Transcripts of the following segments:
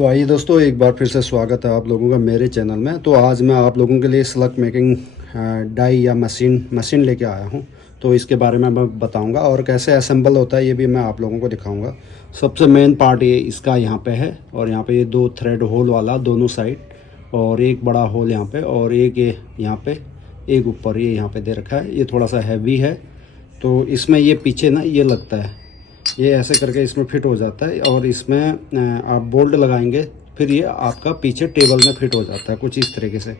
तो आइए दोस्तों, एक बार फिर से स्वागत है आप लोगों का मेरे चैनल में। तो आज मैं आप लोगों के लिए स्लग मेकिंग डाई या मशीन लेके आया हूँ। तो इसके बारे में मैं बताऊँगा और कैसे असेंबल होता है ये भी मैं आप लोगों को दिखाऊँगा। सबसे मेन पार्ट ये इसका यहाँ पे है, और यहाँ पे ये दो थ्रेड होल वाला दोनों साइड, और एक बड़ा होल यहाँ पे, और एक ये यहाँ पे, एक ऊपर ये यहाँ पे दे रखा है। ये थोड़ा सा हैवी है, तो इसमें ये पीछे ना ये लगता है, ये ऐसे करके इसमें फिट हो जाता है, और इसमें आप बोल्ट लगाएंगे, फिर ये आपका पीछे टेबल में फिट हो जाता है। कुछ इस तरीके से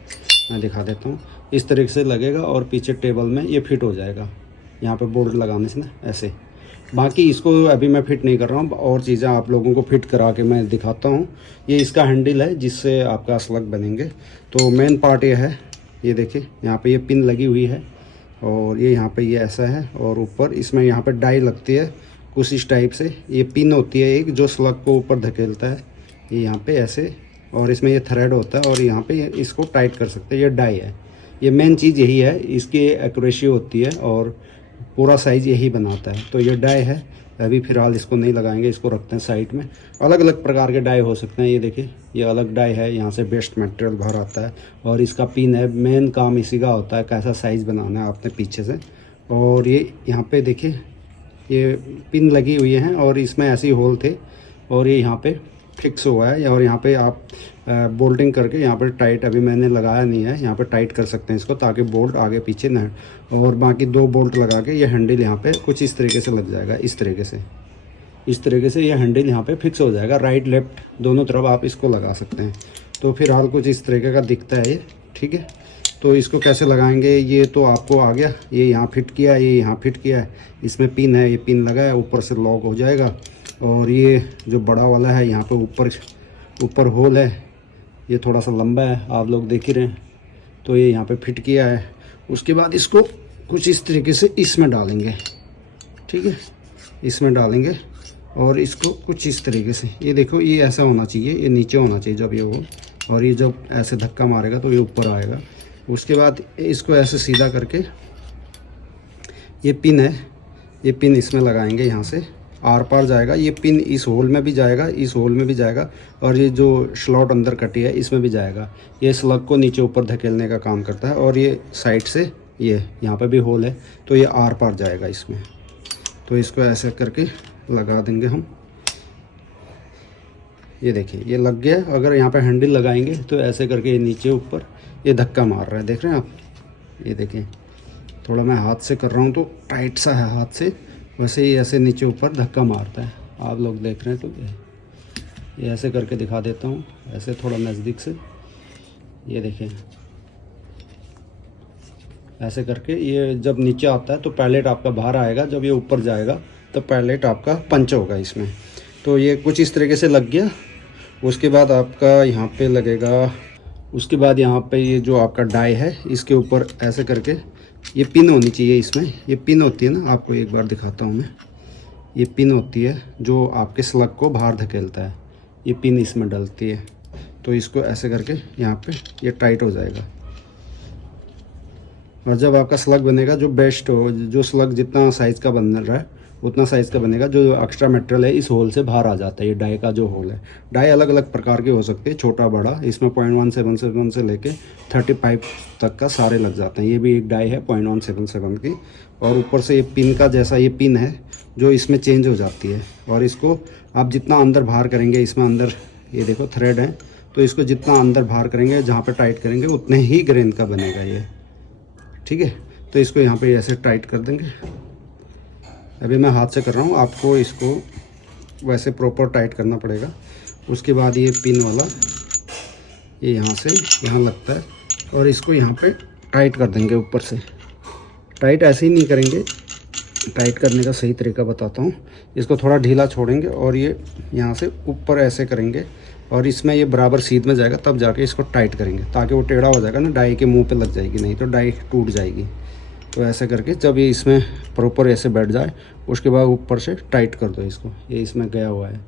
मैं दिखा देता हूँ। इस तरीके से लगेगा और पीछे टेबल में ये फिट हो जाएगा, यहाँ पे बोल्ट लगाने से ना ऐसे। बाकी इसको अभी मैं फिट नहीं कर रहा हूँ, और चीज़ें आप लोगों को फिट करा के मैं दिखाता हूँ। ये इसका हैंडल है जिससे आपका स्लग बनेंगे। तो मेन पार्ट ये है, ये देखिए यहाँ पे ये पिन लगी हुई है, और ये यहाँ पे ये ऐसा है, और ऊपर इसमें यहाँ पे डाई लगती है कुछ इस टाइप से। ये पिन होती है एक जो स्लग को ऊपर धकेलता है, ये यहाँ पे ऐसे, और इसमें ये थ्रेड होता है, और यहाँ पे इसको टाइट कर सकते हैं। ये डाई है, ये मेन चीज़ यही है, इसकी एक्यूरेसी होती है और पूरा साइज़ यही बनाता है। तो ये डाई है, अभी फ़िलहाल इसको नहीं लगाएंगे, इसको रखते हैं साइड में। अलग अलग प्रकार के डाई हो सकते हैं। ये देखिए ये अलग डाई है, यहाँ से बेस्ट मटेरियल बाहर आता है, और इसका पिन है। मेन काम इसी का होता है, कैसा साइज़ बनाना है आपने पीछे से। और ये यहाँ पे देखिए ये पिन लगी हुई हैं, और इसमें ऐसे ही होल थे, और ये यहाँ पे फिक्स हुआ है। और यहाँ पे आप बोल्टिंग करके यहाँ पे टाइट, अभी मैंने लगाया नहीं है, यहाँ पे टाइट कर सकते हैं इसको, ताकि बोल्ट आगे पीछे ना। और बाकी दो बोल्ट लगा के ये हैंडल यहाँ पे कुछ इस तरीके से लग जाएगा। इस तरीके से ये हैंडल यहाँ पे फिक्स हो जाएगा। राइट लेफ्ट दोनों तरफ आप इसको लगा सकते हैं। तो फिलहाल कुछ इस तरीके का दिखता है ये, ठीक है। तो इसको कैसे लगाएंगे ये तो आपको आ गया। ये यहाँ फिट किया, ये यहाँ फिट किया है, इसमें पिन है, ये पिन लगा है, ऊपर से लॉक हो जाएगा। और ये जो बड़ा वाला है यहाँ पे ऊपर होल है, ये थोड़ा सा लंबा है, आप लोग देख ही रहे हैं। तो ये यहाँ पे फिट किया है। उसके बाद इसको कुछ इस तरीके से इसमें डालेंगे, ठीक है, इसमें डालेंगे, और इसको कुछ इस तरीके से, ये देखो ये ऐसा होना चाहिए, ये नीचे होना चाहिए जब ये हो, और ये जब ऐसे धक्का मारेगा तो ये ऊपर आएगा। उसके बाद इसको ऐसे सीधा करके, ये पिन है, ये पिन इसमें लगाएंगे, यहाँ से आर पार जाएगा। ये पिन इस होल में भी जाएगा, इस होल में भी जाएगा, और ये जो स्लॉट अंदर कटी है इसमें भी जाएगा। ये स्लग को नीचे ऊपर धकेलने का काम करता है। और ये साइड से ये यहाँ पे भी होल है, तो ये आर पार जाएगा इसमें। तो इसको ऐसे करके लगा देंगे हम। ये देखिए ये लग गया। अगर यहाँ पे हैंडल लगाएंगे तो ऐसे करके ये नीचे ऊपर ये धक्का मार रहा है, देख रहे हैं आप। ये देखें, थोड़ा मैं हाथ से कर रहा हूँ तो टाइट सा है हाथ से, वैसे ही ऐसे नीचे ऊपर धक्का मारता है, आप लोग देख रहे हैं। तो ये ऐसे करके दिखा देता हूँ, ऐसे थोड़ा नज़दीक से। ये देखें ऐसे करके ये जब नीचे आता है तो पैलेट आपका बाहर आएगा, जब ये ऊपर जाएगा तो पैलेट आपका पंच होगा इसमें। तो ये कुछ इस तरीके से लग गया। उसके बाद आपका यहाँ पे लगेगा, उसके बाद यहाँ पे ये जो आपका डाई है इसके ऊपर ऐसे करके ये पिन होनी चाहिए। इसमें ये पिन होती है ना, आपको एक बार दिखाता हूँ मैं। ये पिन होती है जो आपके स्लग को बाहर धकेलता है, ये पिन इसमें डलती है। तो इसको ऐसे करके यहाँ पे ये टाइट हो जाएगा। और जब आपका स्लग बनेगा जो बेस्ट हो, जो स्लग जितना साइज़ का बन रहा है उतना साइज़ का बनेगा, जो एक्स्ट्रा मटेरियल है इस होल से बाहर आ जाता है। ये डाई का जो होल है, डाई अलग अलग प्रकार के हो सकते हैं, छोटा बड़ा। इसमें 0.177 से लेके 35 तक का सारे लग जाते हैं। ये भी एक डाई है 0.177 की। और ऊपर से ये पिन का जैसा ये पिन है जो इसमें चेंज हो जाती है। और इसको आप जितना अंदर बाहर करेंगे, इसमें अंदर ये देखो थ्रेड है, तो इसको जितना अंदर बाहर करेंगे, जहाँ पर टाइट करेंगे उतने ही ग्रेन का बनेगा ये, ठीक है। तो इसको यहाँ पे ऐसे टाइट कर देंगे। अभी मैं हाथ से कर रहा हूँ, आपको इसको वैसे प्रॉपर टाइट करना पड़ेगा। उसके बाद ये पिन वाला ये यहाँ से यहाँ लगता है, और इसको यहाँ पे टाइट कर देंगे ऊपर से। टाइट ऐसे ही नहीं करेंगे, टाइट करने का सही तरीका बताता हूँ। इसको थोड़ा ढीला छोड़ेंगे और ये यहाँ से ऊपर ऐसे करेंगे, और इसमें ये बराबर सीध में जाएगा, तब जाके इसको टाइट करेंगे, ताकि वो टेढ़ा हो जाएगा ना, डाई के मुंह पे लग जाएगी, नहीं तो डाई टूट जाएगी। तो ऐसे करके जब ये इसमें प्रॉपर ऐसे बैठ जाए, उसके बाद ऊपर से टाइट कर दो इसको। ये इसमें गया हुआ है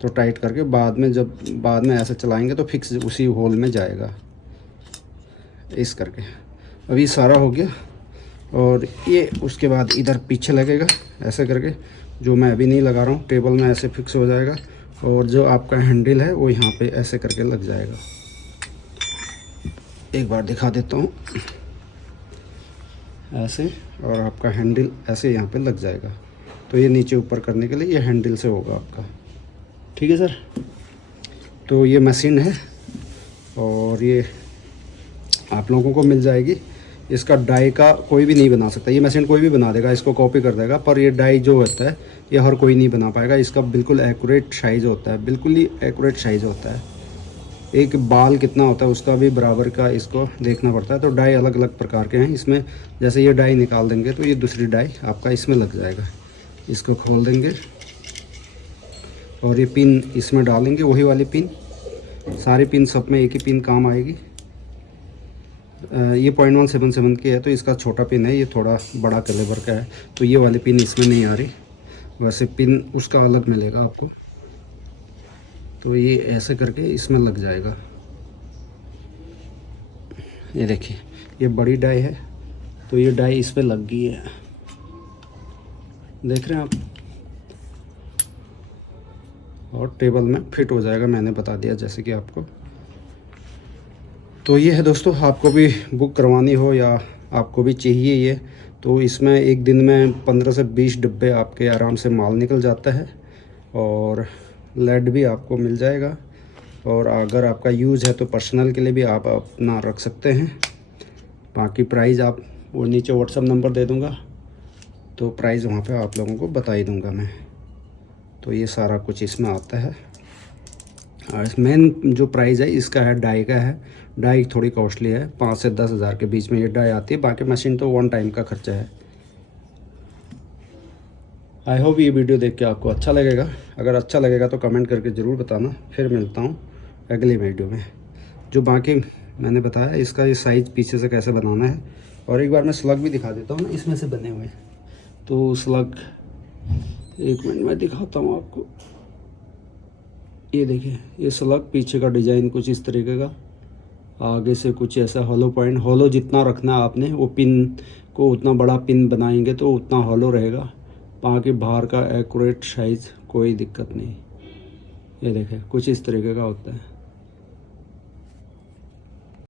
तो टाइट करके बाद में ऐसे चलाएंगे तो फिक्स उसी होल में जाएगा, इस करके। अभी सारा हो गया। और ये उसके बाद इधर पीछे लगेगा ऐसे करके, जो मैं अभी नहीं लगा रहा हूँ, टेबल में ऐसे फिक्स हो जाएगा। और जो आपका हैंडल है वो यहाँ पे ऐसे करके लग जाएगा। एक बार दिखा देता हूँ, ऐसे, और आपका हैंडल ऐसे यहाँ पे लग जाएगा। तो ये नीचे ऊपर करने के लिए ये हैंडल से होगा आपका। ठीक है सर। तो ये मशीन है और ये आप लोगों को मिल जाएगी। इसका डाई का कोई भी नहीं बना सकता, ये मशीन कोई भी बना देगा, इसको कॉपी कर देगा, पर ये डाई जो होता है ये हर कोई नहीं बना पाएगा। इसका बिल्कुल एक्यूरेट साइज़ होता है, बिल्कुल ही एक्यूरेट साइज़ होता है। एक बाल कितना होता है उसका भी बराबर का इसको देखना पड़ता है। तो डाई अलग अलग प्रकार के हैं इसमें। जैसे ये डाई निकाल देंगे तो ये दूसरी डाई आपका इसमें लग जाएगा। इसको खोल देंगे और ये पिन इसमें डालेंगे, वही वाली पिन, सारी पिन सब में एक ही पिन काम आएगी। ये 0.177 की है तो इसका छोटा पिन है, ये थोड़ा बड़ा कैलिबर का है, तो ये वाली पिन इसमें नहीं आ रही। वैसे पिन उसका अलग मिलेगा आपको। तो ये ऐसे करके इसमें लग जाएगा। ये देखिए, ये बड़ी डाई है तो ये डाई इस पे लग गई है, देख रहे हैं आप, और टेबल में फिट हो जाएगा। मैंने बता दिया जैसे कि आपको। तो ये है दोस्तों, आपको भी बुक करवानी हो या आपको भी चाहिए ये, तो इसमें एक दिन में 15 से 20 डब्बे आपके आराम से माल निकल जाता है। और लेड भी आपको मिल जाएगा। और अगर आपका यूज़ है तो पर्सनल के लिए भी आप अपना रख सकते हैं। बाकी प्राइस आप वो नीचे व्हाट्सअप नंबर दे दूंगा, तो प्राइस वहाँ पे आप लोगों को बता ही दूंगा मैं। तो ये सारा कुछ इसमें आता है। और मेन जो प्राइस है इसका है डाई का है। डाई थोड़ी कॉस्टली है, 5 से 10 हज़ार के बीच में ये डाई आती है। बाकी मशीन तो वन टाइम का खर्चा है। आई होप ये वीडियो देख के आपको अच्छा लगेगा। अगर अच्छा लगेगा तो कमेंट करके ज़रूर बताना। फिर मिलता हूँ अगले वीडियो में। जो बाकी मैंने बताया इसका ये साइज़ पीछे से कैसे बनाना है। और एक बार मैं स्लग भी दिखा देता हूँ ना, इसमें से बने हुए। तो स्लग एक मिनट में दिखाता हूँ आपको। ये देखिए, ये स्लग पीछे का डिज़ाइन कुछ इस तरीके का, आगे से कुछ ऐसा हॉलो पॉइंट। हॉलो जितना रखना है आपने, वो पिन को उतना बड़ा पिन बनाएंगे तो उतना हॉलो रहेगा। बाकी बाहर का एक्यूरेट साइज़ कोई दिक्कत नहीं। ये देखें, कुछ इस तरीके का होता है।